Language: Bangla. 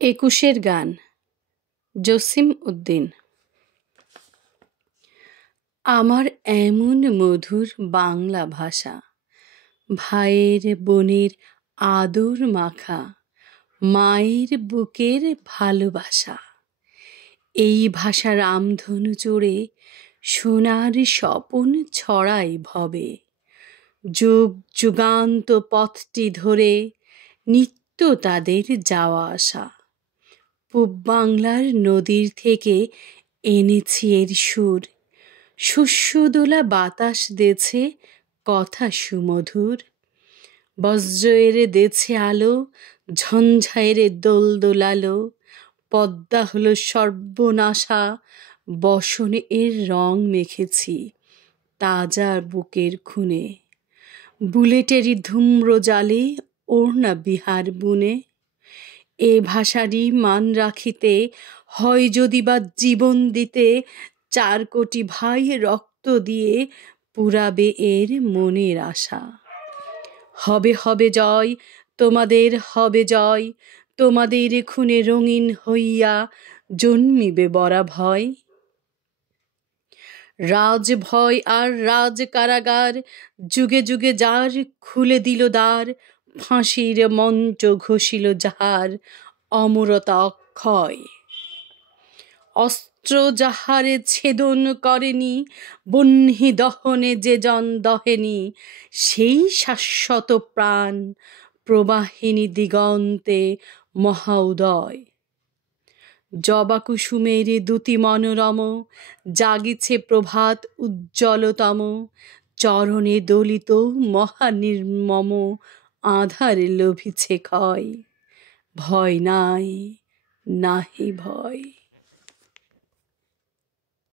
একুশের গান জসিম উদ্দিন। আমার এমন মধুর বাংলা ভাষা, ভাইয়ের বোনের আদর মাখা, মায়ের বুকের ভালোবাসা। এই ভাষা রামধনু চড়ে সোনার স্বপন ছড়াই ভবে। যুগ যুগান্ত পথটি ধরে নিত্য তাদের যাওয়া আসা। পূব বাংলার নদীর থেকে এনেছি এর সুর, শস্যদোলা বাতাস দেছে কথা সুমধুর। বজ্রের দেছে আলো, ঝঞ্ঝায়ের দোল দোলালো, পদ্মা হলো সর্বনাশা, বসনে এর রং মেখেছি তাজা বুকের খুনে। বুলেটেরই ধূম্র জালে ওড়না বিহার বুনে। এ ভাষারই মান রাখিতে হয় যদি বা জীবন দিতে, 4 কোটি ভাই রক্ত দিয়ে পুরাবে এর মনের আশা। হবে হবে জয়, তোমাদের হবে জয়, তোমাদের খুনে রঙিন হইয়া জন্মিবে বরা ভয়। রাজ ভয় আর রাজ কারাগার যুগে যুগে যার খুলে দিল দ্বার, ফাঁসির মঞ্চ ঘষিল যাহার অমরতা অক্ষয়। অস্ত্র যাহারে ছেদন করেনি, বহ্নি দহনে যে জন দহেনি, সেই শাশ্বত প্রাণ প্রবাহিনী দিগন্তে মহা উদয়। জবা কুসুমের দ্যুতি মনোরম, জাগিছে প্রভাত উজ্জ্বলতম, চরণে দলিত মহা নির্মম আঁধার লোভিছে ক্ষয়। ভয় নাই, নাহি ভয়।